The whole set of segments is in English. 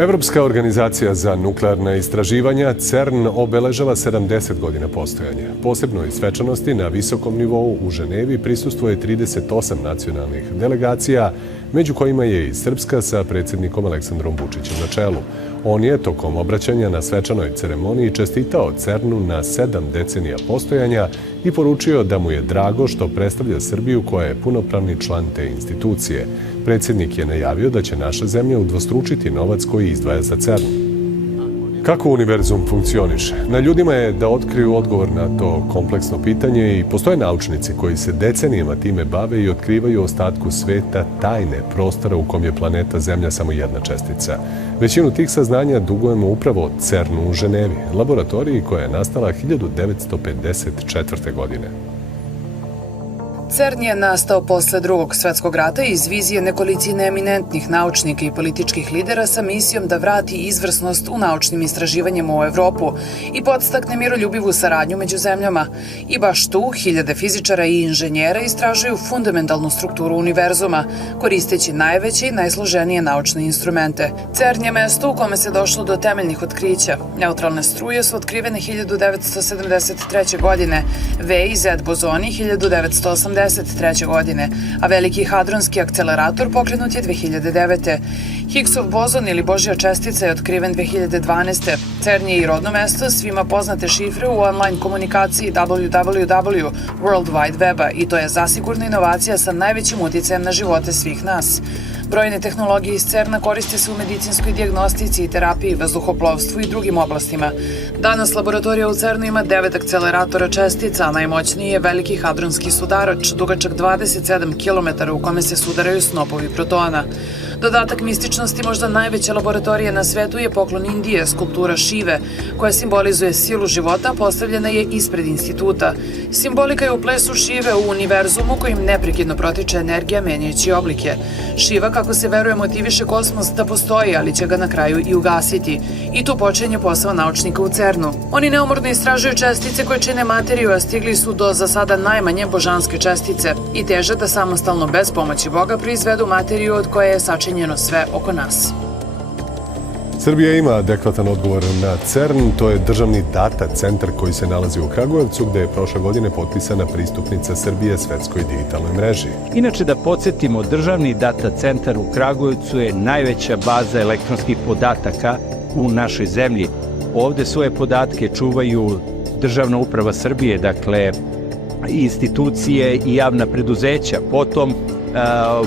Evropska organizacija za nuklearna istraživanja Cern obeležava 70 godina postojanja. Posebnoj svečanosti na visokom nivou u Ženevi prisustvuje 38 nacionalnih delegacija, među kojima je i Srpska sa predsjednikom Aleksandrom Vučićem na čelu. On je tokom obraćanja na svečanoj ceremoniji čestitao Cernu na 7 decenija postojanja i poručio da mu je drago što predstavlja Srbiju koja je punopravni član te institucije. Predsjednik je najavio da će naša zemlja udvostručiti novac koji izdvaja za Cern. Kako univerzum funkcioniše? Na ljudima je da otkriju odgovor na to kompleksno pitanje i postoje naučnici koji se decenijama time bave i otkrivaju ostatku sveta tajne prostora u kom je planeta Zemlja samo jedna čestica. Većinu tih saznanja dugujemo upravo Cernu u Ženevi, laboratoriji koja je nastala 1954. godine. Cern je nastao posle Drugog svetskog rata iz vizije nekolicine eminentnih naučnika i političkih lidera sa misijom da vrati izvrsnost u naučnim istraživanjima u Evropu i podstakne miroljubivu saradnju među zemljama. I baš tu hiljade fizičara i inženjera istražuju fundamentalnu strukturu univerzuma, koristeći najveće i najsloženije naučne instrumente. Cern je mesto u kome se došlo do temeljnih otkrića. Neutralne struje su otkrivene 1973. godine, V i Z bozoni 1983. godine, a veliki hadronski akcelerator pokrenut je 2009. Higgsov bozon ili Božja čestica je otkriven 2012. Cern je i rodno mesto svima poznate šifre u online komunikaciji www World Wide Weba i to je zasigurno inovacija sa najvećim uticajem na živote svih nas. Brojne tehnologije iz Cerna koriste se u medicinskoj dijagnostici i terapiji, vazduhoplovstvu i drugim oblastima. Danas laboratorija u Cernu ima 9 akceleratora čestica, a najmoćniji je veliki hadronski sudarač, dugačak 27 km u kome se sudaraju snopovi protona. Dodatak mističnosti možda najveće laboratorije na svetu je poklon Indije, skulptura Šive, koja simbolizuje silu života, postavljena je ispred instituta. Simbolika je u plesu Šive u univerzumu kojim neprekidno protiče energija menjajući oblike. Šiva, kako se veruje, motiviše kosmos da postoji, ali će ga na kraju i ugasiti. I tu počinje posao naučnika u Cernu. Oni neumorno istražuju čestice koje čine materiju, a stigli su do za sada najmanje božanske čestice i teže da samostalno bez pomoći Boga proizvedu materiju od koje je sačinjeno sve oko nas. Srbija ima adekvatan odgovor na Cern, to je državni data centar koji se nalazi u Kragujevcu, gde je prošle godine potpisana pristupnica Srbije svetskoj digitalnoj mreži. Inače, da podsjetimo, državni data centar u Kragujevcu je najveća baza elektronskih podataka u našoj zemlji. Ovde svoje podatke čuvaju Državna uprava Srbije, dakle institucije i javna preduzeća, potom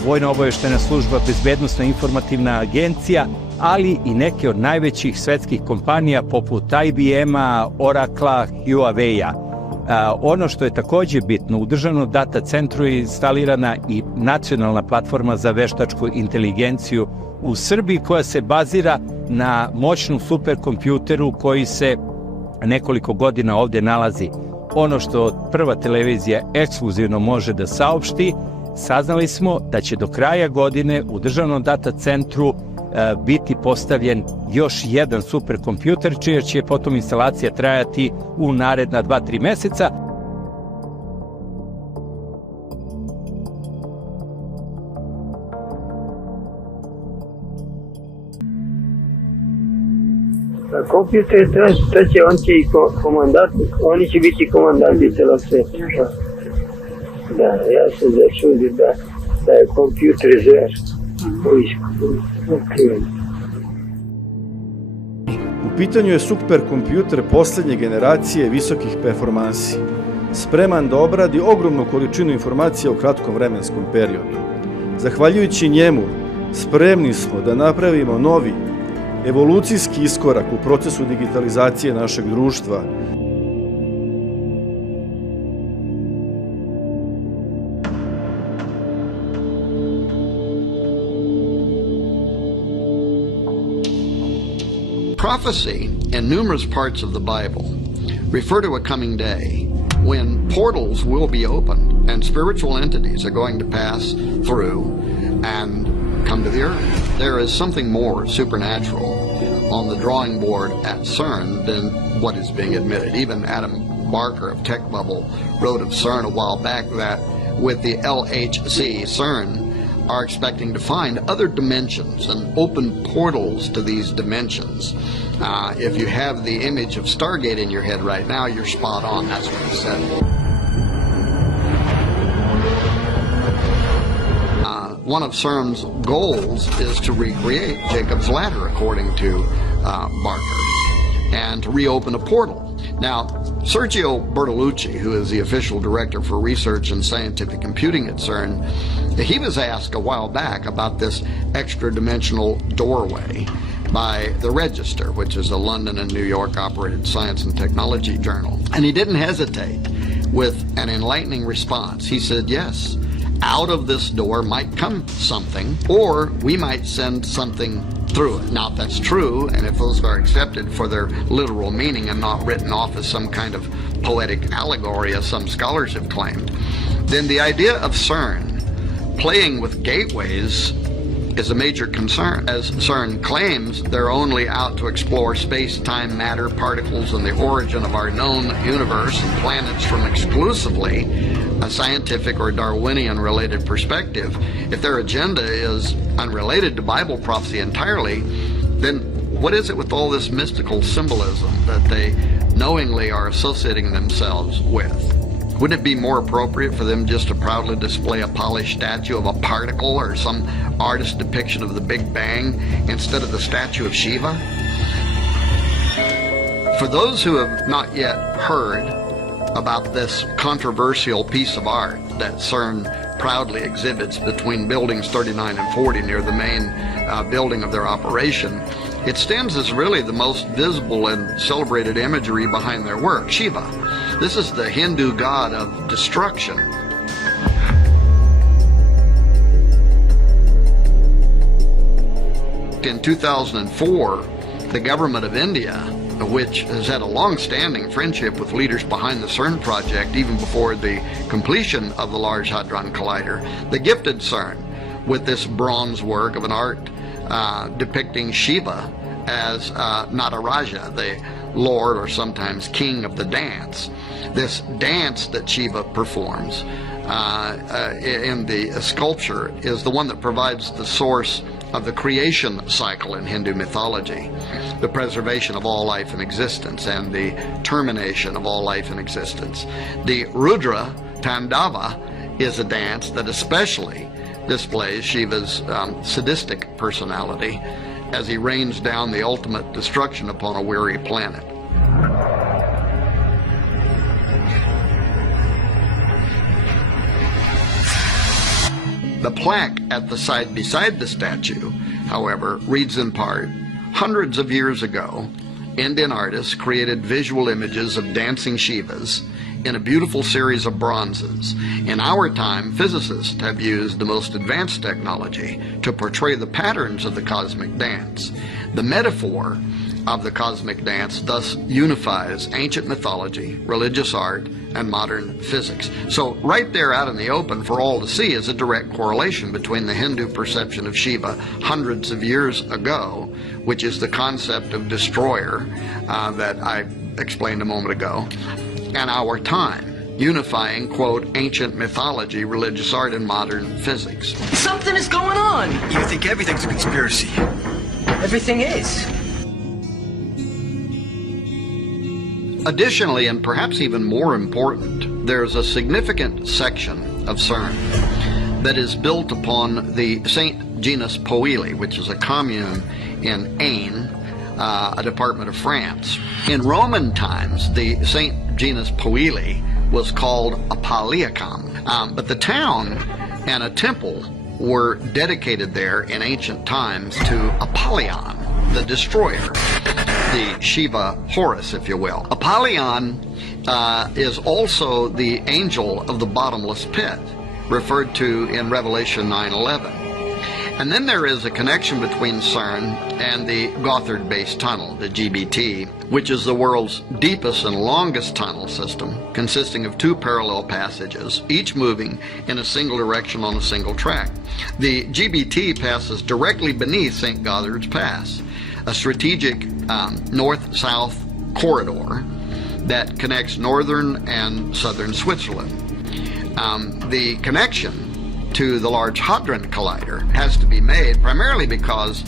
Vojna obaveštena služba, Bezbednosna informativna agencija, ali i neke od najvećih svetskih kompanija poput IBM-a, Oracle-a, Huawei-a. Ono što je takođe bitno, u državnom data centru je instalirana i nacionalna platforma za veštačku inteligenciju u Srbiji koja se bazira na moćnom superkompjuteru koji se nekoliko godina ovde nalazi. Ono što Prva televizija ekskluzivno može da saopšti, saznali smo da će do kraja godine u državnom data centru biti postavljen još jedan superkompjuter, čija će potom instalacija trajati u naredna 2-3 meseca. Kompjuter treće, oni će biti komandanti celog sveta. Da, ja sam začudio da je kompjuter zver U pitanju je superkompjuter poslednje generacije visokih performansi, spreman da obradi ogromnu količinu informacija u kratkom vremenskom periodu. Zahvaljujući njemu, spremni smo da napravimo novi, evolucijski iskorak u procesu digitalizacije našeg društva. Prophecy in numerous parts of the Bible refer to a coming day when portals will be opened and spiritual entities are going to pass through and come to the earth. There is something more supernatural on the drawing board at Cern than what is being admitted. Even Adam Barker of Tech Level wrote of Cern a while back that with the LHC, Cern, are expecting to find other dimensions and open portals to these dimensions. If you have the image of Stargate in your head right now, you're spot on. That's what he said. One of CERN's goals is to recreate Jacob's Ladder, according to Barker, and to reopen a portal. Now, Sergio Bertolucci, who is the official director for research and scientific computing at CERN, he was asked a while back about this extra-dimensional doorway by the Register, which is a London and New York operated science and technology journal. And he didn't hesitate with an enlightening response. He said, yes, out of this door might come something, or we might send something through it. Now, if that's true, and if those are accepted for their literal meaning and not written off as some kind of poetic allegory, as some scholars have claimed, then the idea of CERN playing with gateways is a major concern. As CERN claims, they're only out to explore space, time, matter, particles, and the origin of our known universe and planets from exclusively a scientific or Darwinian-related perspective. If their agenda is unrelated to Bible prophecy entirely, then what is it with all this mystical symbolism that they knowingly are associating themselves with? Wouldn't it be more appropriate for them just to proudly display a polished statue of a particle or some artist depiction of the Big Bang instead of the statue of Shiva? For those who have not yet heard about this controversial piece of art that CERN proudly exhibits between buildings 39 and 40 near the main building of their operation, it stands as really the most visible and celebrated imagery behind their work, Shiva. This is the Hindu god of destruction. In 2004, the government of India, which has had a long-standing friendship with leaders behind the CERN project even before the completion of the Large Hadron Collider, they gifted CERN with this bronze work of an art depicting Shiva as Nataraja, the lord or sometimes king of the dance. This dance that Shiva performs in the sculpture is the one that provides the source of the creation cycle in Hindu mythology, the preservation of all life in existence and the termination of all life in existence. The Rudra Tandava is a dance that especially displays Shiva's sadistic personality as he rains down the ultimate destruction upon a weary planet. The plaque at the side beside the statue, however, reads in part, hundreds of years ago, Indian artists created visual images of dancing Shivas in a beautiful series of bronzes. In our time, physicists have used the most advanced technology to portray the patterns of the cosmic dance. The metaphor of the cosmic dance thus unifies ancient mythology, religious art, and modern physics. So right there out in the open for all to see is a direct correlation between the Hindu perception of Shiva hundreds of years ago, which is the concept of destroyer that I explained a moment ago, and our time, unifying, quote, ancient mythology, religious art, and modern physics. Something is going on! You think everything's a conspiracy? Everything is. Additionally, and perhaps even more important, there's a significant section of CERN that is built upon the St. Genus Pouilly, which is a commune in Ain, a department of France. In Roman times, the St. Genus Pouilly was called Apolliacum, but the town and a temple were dedicated there in ancient times to Apollyon, the destroyer, the Shiva Horus, if you will. Apollyon is also the angel of the bottomless pit, referred to in Revelation 9:11. And then there is a connection between CERN and the Gothard Base Tunnel, the GBT, which is the world's deepest and longest tunnel system, consisting of two parallel passages, each moving in a single direction on a single track. The GBT passes directly beneath St. Gothard's Pass, a strategic north-south corridor that connects northern and southern Switzerland. The connection to the Large Hadron Collider has to be made primarily because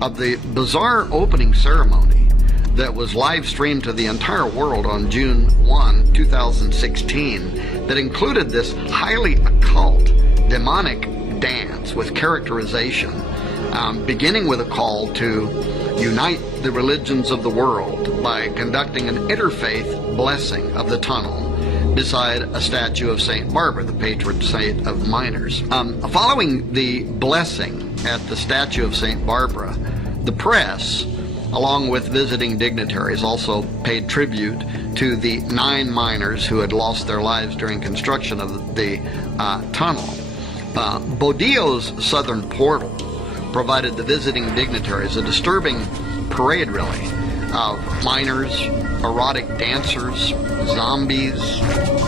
of the bizarre opening ceremony that was live streamed to the entire world on June 1, 2016, that included this highly occult, demonic dance with characterization, beginning with a call to unite the religions of the world by conducting an interfaith blessing of the tunnel beside a statue of St. Barbara, the patron saint of miners. Following the blessing at the statue of St. Barbara, the press, along with visiting dignitaries, also paid tribute to the 9 miners who had lost their lives during construction of the tunnel. Bodillo's southern portal provided the visiting dignitaries a disturbing parade, really, of miners, erotic dancers, zombies,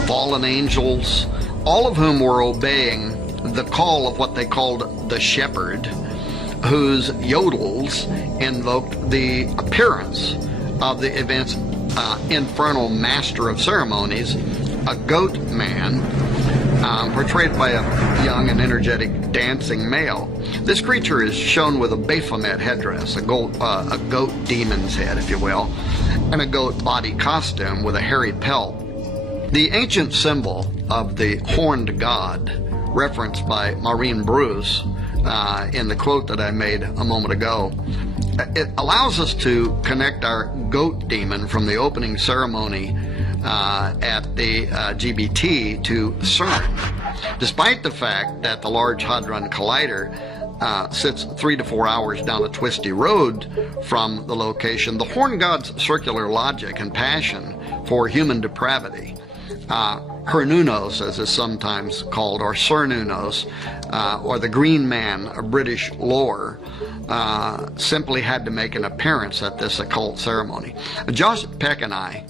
fallen angels, all of whom were obeying the call of what they called the shepherd, whose yodels invoked the appearance of the event's infernal master of ceremonies, a goat man, portrayed by a young and energetic dancing male. This creature is shown with a Baphomet headdress, a goat demon's head, if you will, and a goat body costume with a hairy pelt. The ancient symbol of the horned god, referenced by Maureen Bruce in the quote that I made a moment ago, it allows us to connect our goat demon from the opening ceremony at the GBT to Cern. Despite the fact that the Large Hadron Collider sits 3 to 4 hours down a twisty road from the location, the horn god's circular logic and passion for human depravity, Hernunos, as is sometimes called, or Cernunos, or the Green Man of British lore, simply had to make an appearance at this occult ceremony. Josh Peck and I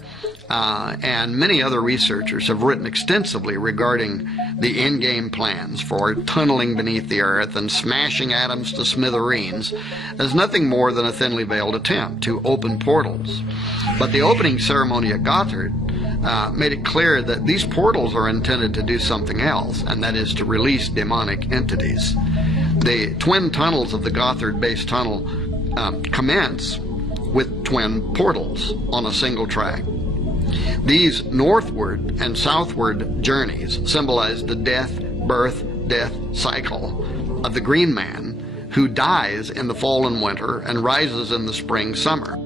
and many other researchers have written extensively regarding the in-game plans for tunneling beneath the earth and smashing atoms to smithereens as nothing more than a thinly veiled attempt to open portals. But the opening ceremony at Gothard made it clear that these portals are intended to do something else, and that is to release demonic entities. The twin tunnels of the Gothard base tunnel commence with twin portals on a single track. These northward and southward journeys symbolize the death cycle of the Green Man, who dies in the fall and winter and rises in the spring summer.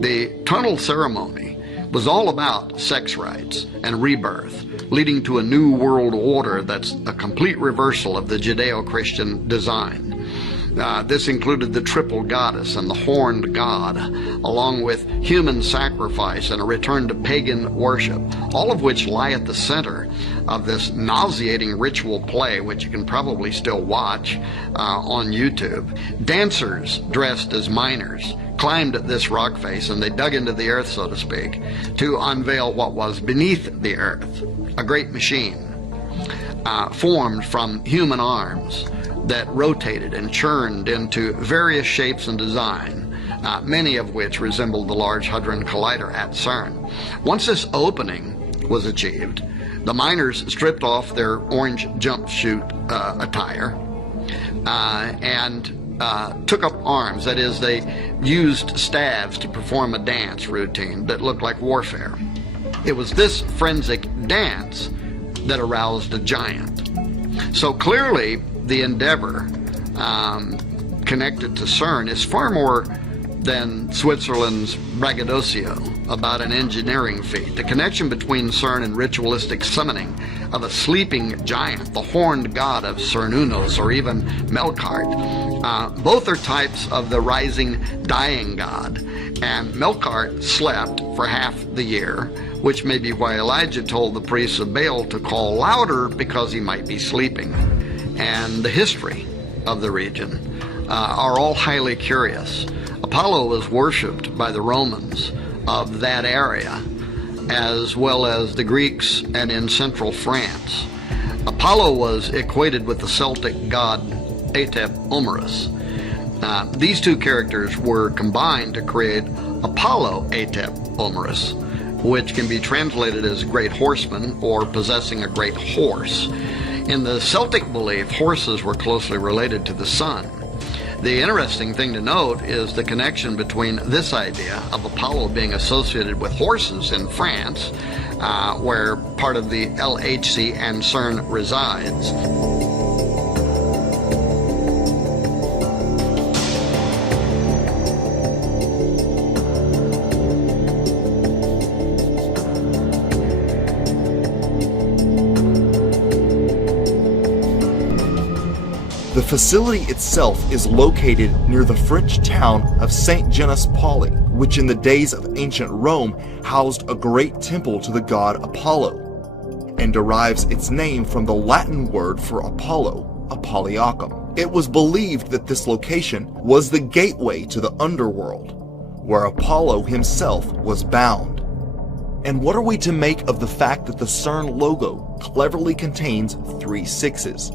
The tunnel ceremony was all about sex rights and rebirth, leading to a new world order that's a complete reversal of the Judeo-Christian design. This included the triple goddess and the horned god, along with human sacrifice and a return to pagan worship, all of which lie at the center of this nauseating ritual play, which you can probably still watch on YouTube. Dancers dressed as miners climbed this rock face, and they dug into the earth, so to speak, to unveil what was beneath the earth, a great machine formed from human arms that rotated and churned into various shapes and design, many of which resembled the Large Hadron Collider at Cern. Once this opening was achieved, the miners stripped off their orange jumpsuit attire and took up arms. That is, they used staves to perform a dance routine that looked like warfare. It was this forensic dance that aroused a giant. So clearly, the endeavor connected to Cern is far more than Switzerland's braggadocio about an engineering feat. The connection between Cern and ritualistic summoning of a sleeping giant, the horned god of Cernunos, or even Melkart, both are types of the rising dying god, and Melkart slept for half the year, which may be why Elijah told the priests of Baal to call louder, because he might be sleeping. And the history of the region are all highly curious. Apollo was worshipped by the Romans of that area, as well as the Greeks and in central France. Apollo was equated with the Celtic god Atep Omerus. These two characters were combined to create Apollo Atep Omerus, which can be translated as great horseman or possessing a great horse. In the Celtic belief, horses were closely related to the sun. The interesting thing to note is the connection between this idea of Apollo being associated with horses in France, where part of the LHC and Cern resides. The facility itself is located near the French town of Saint Genus Pauli, which in the days of ancient Rome housed a great temple to the god Apollo, and derives its name from the Latin word for Apollo, Apolliacum. It was believed that this location was the gateway to the underworld, where Apollo himself was bound. And what are we to make of the fact that the Cern logo cleverly contains 3 sixes?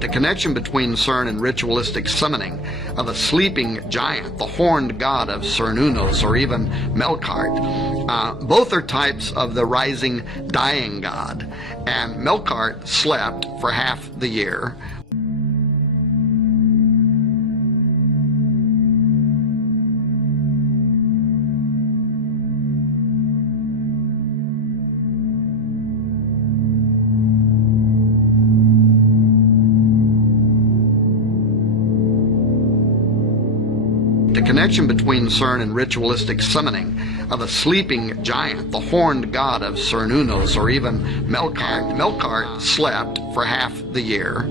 The connection between Cern and ritualistic summoning of a sleeping giant, the horned god of Cernunnos, or even Melkart. Both are types of the rising, dying god, and Melkart slept for half the year. The connection between Cern and ritualistic summoning of a sleeping giant, the horned god of Cernunnos, or even Melkart. Melkart slept for half the year.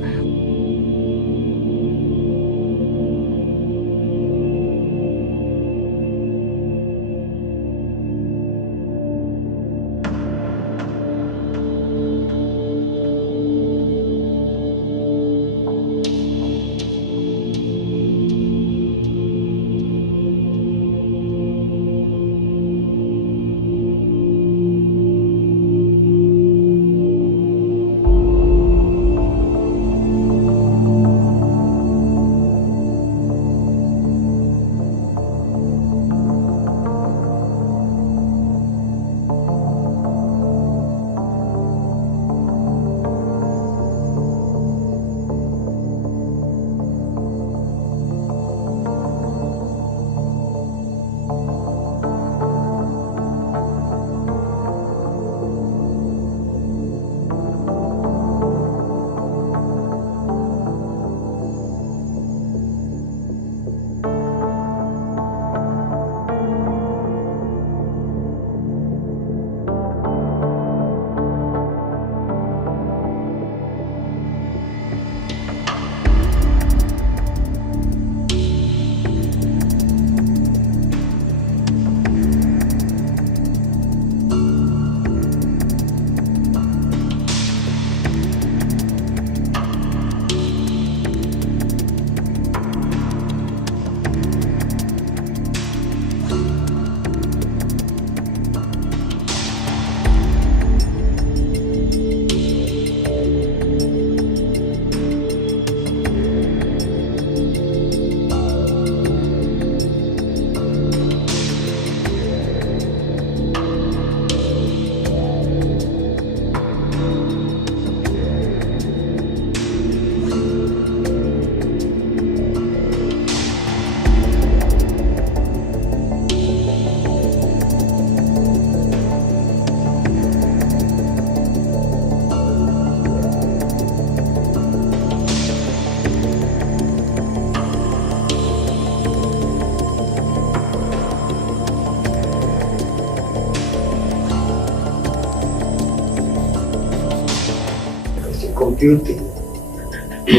Kompjuter,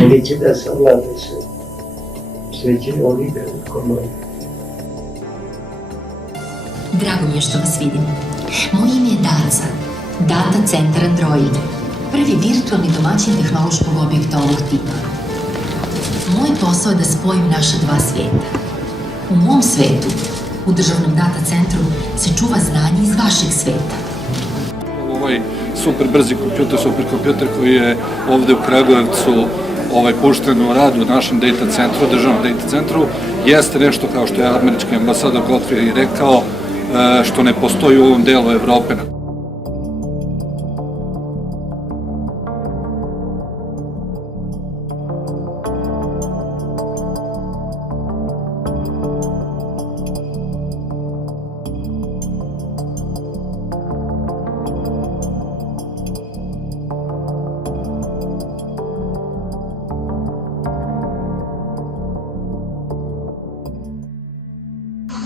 oni će da savlade sve će oni da komaju. Drago mi je što vas vidim. Moje ime je Daca, Data Centar Android, prvi virtualni domaćin tehnološkog objekta ovog tipa. Moj posao je da spojim naša dva svijeta. U mom svetu, u državnom data centru, se čuva znanje iz vašeg sveta. Ovaj super brzi kompjuter, superkompjuter koji je ovde u Kragujevcu pušten u rad u našem data centru, državnom data centru, jeste nešto kao što je američki ambasador Godfrey rekao, što ne postoji u ovom delu Evrope.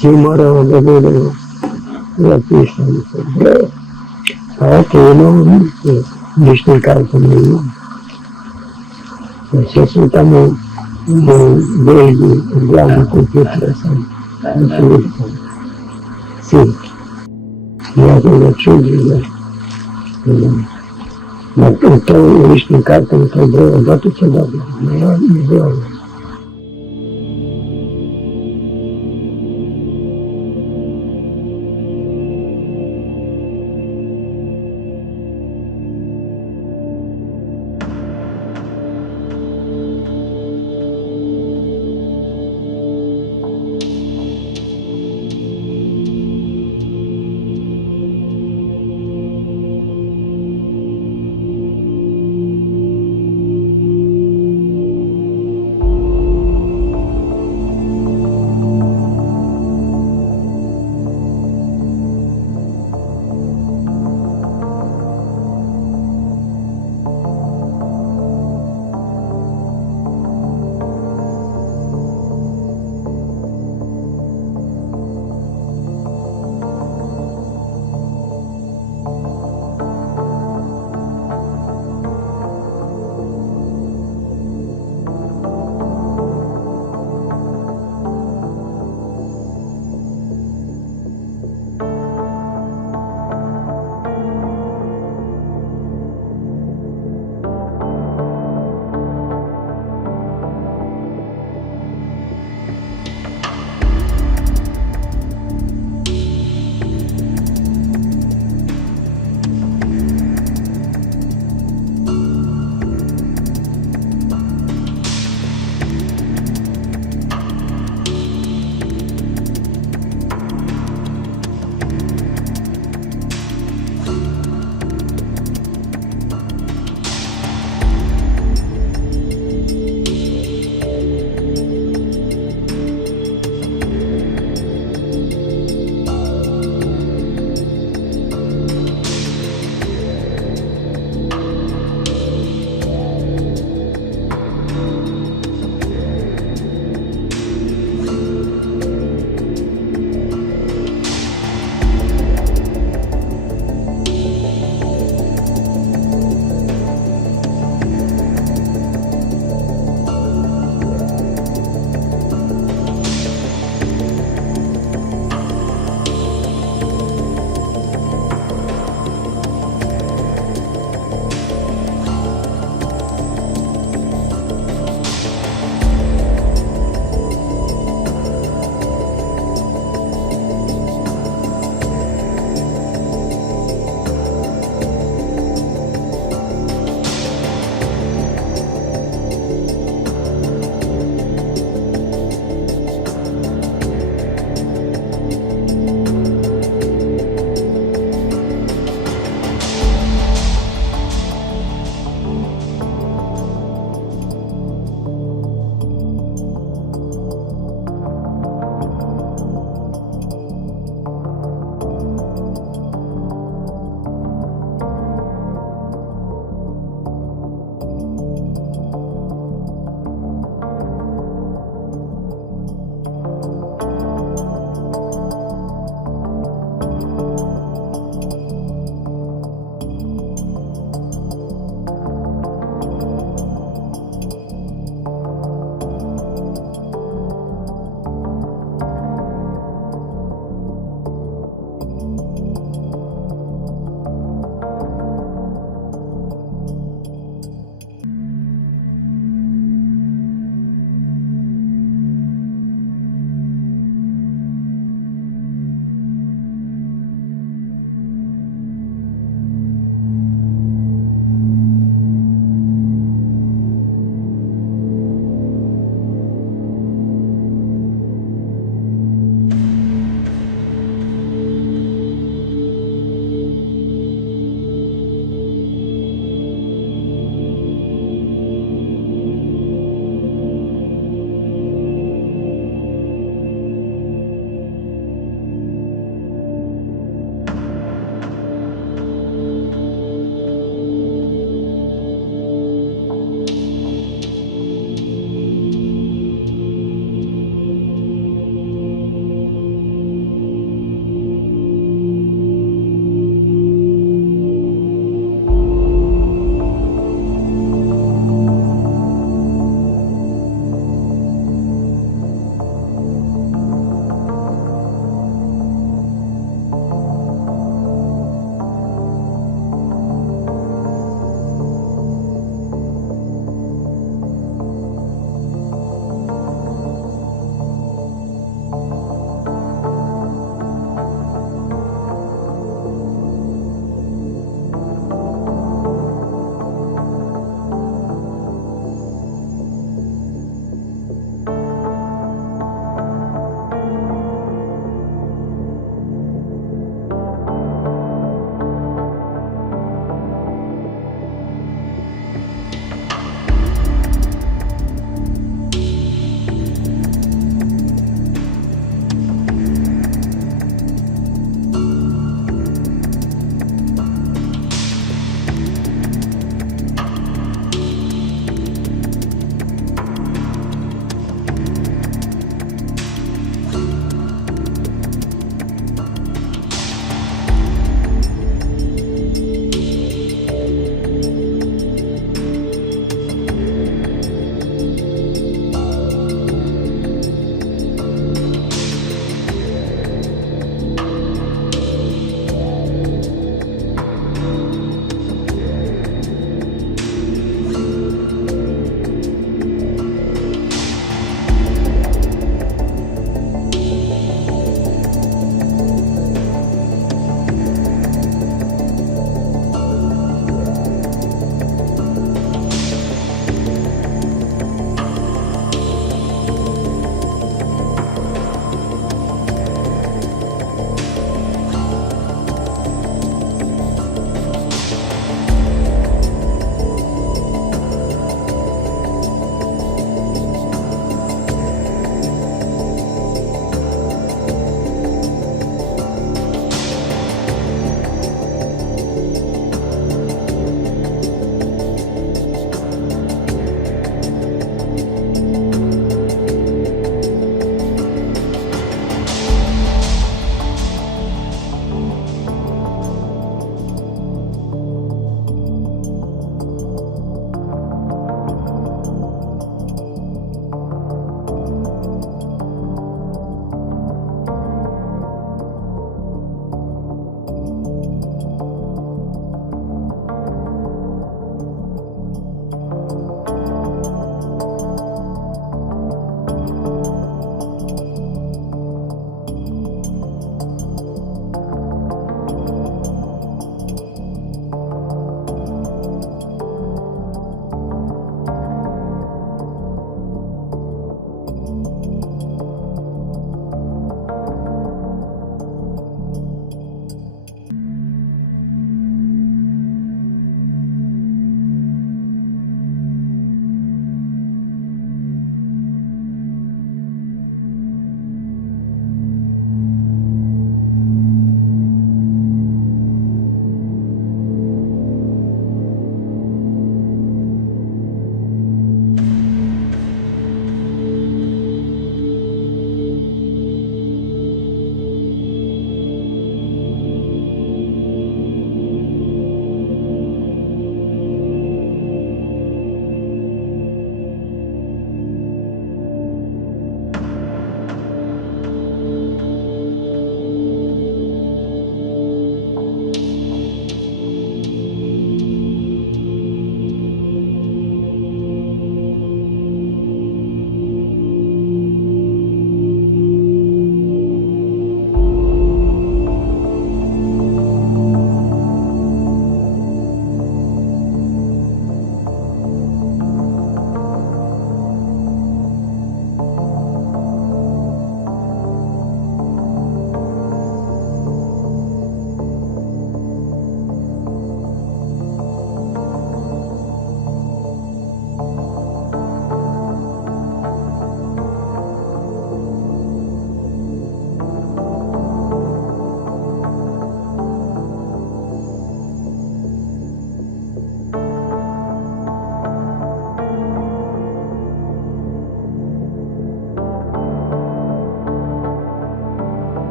svi moramo da budemo zapisani kod broja. Pa eto imamo lični karton imamo. Sve sam tamo u Belgiji, u glavnom kompjuteru sam utilizam. Sin. Ja sam ga čudio na tom ličnim kartom tog broja dotiče dobro. Ne bilo.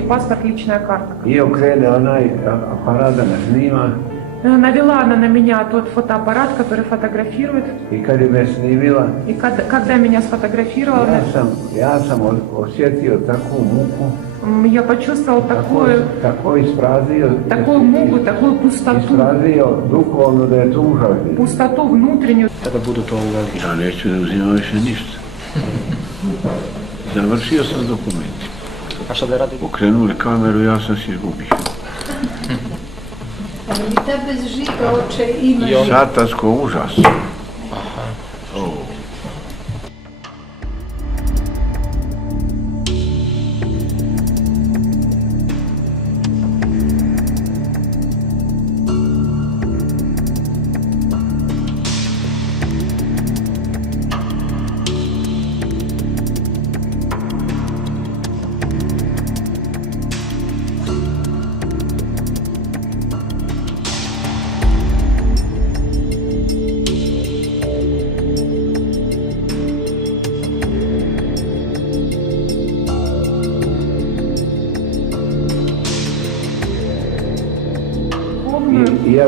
I pasport, lična karta. I okrene onaj aparat da me snima. Навела она на меня тот фотоаппарат, который фотографирует. I kad je me snimila, И когда меня сфотографировала, ja sam osjetio takvu muku. Я почувствовал такую муку, такую пустоту. Duhovno da je to užasno. Пустоту внутреннюю. Kada budu to uveli. Ja neću da uzimam više ništa. Završio sam dokumenti. A šta da radi? Okrenuli kameru, ja sam se izgubio. I te bez žiga oče imaš. Satansko užas.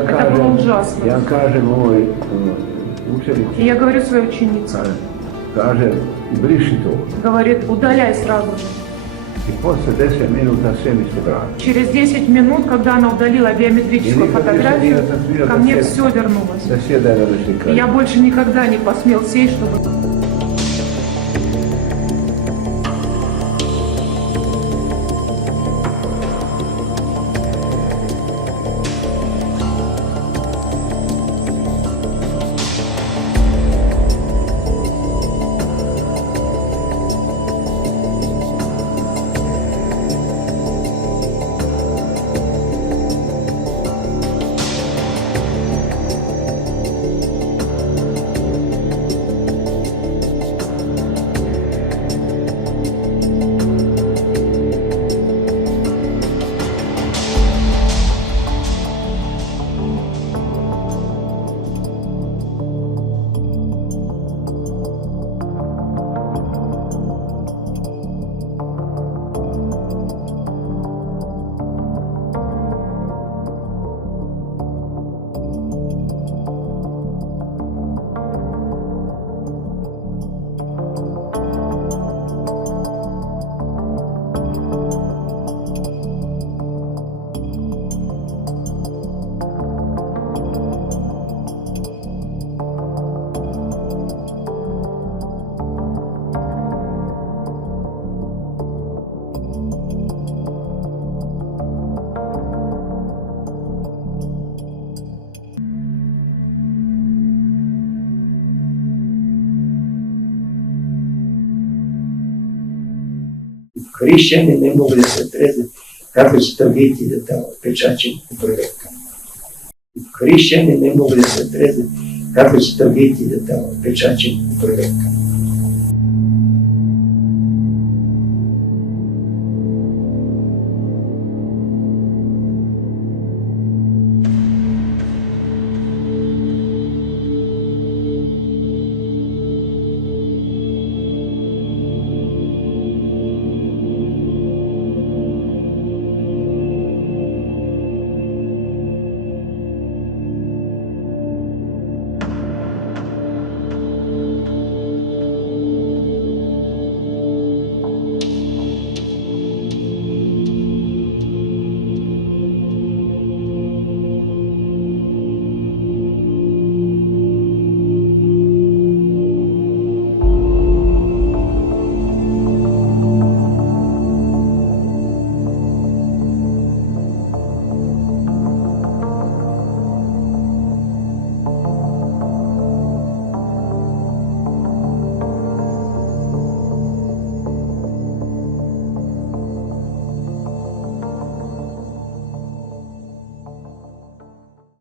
Это было ужасно. Ja kažem ovoj učenici. И я говорю своей ученице. Kaže, briši to. Говорит, удаляй сразу же. I posle 10 minuta sve mi se vrati. Через 10 минут, когда она удалила биометрическую фотографию, ко мне все вернулось. И я больше никогда не посмел сесть, чтобы... Hrišćani ne mogu da se treze kako će to biti da tamo pečačim u prveka. Hrišćani ne mogu da se treze kako će to biti da tamo pečačim u prveka.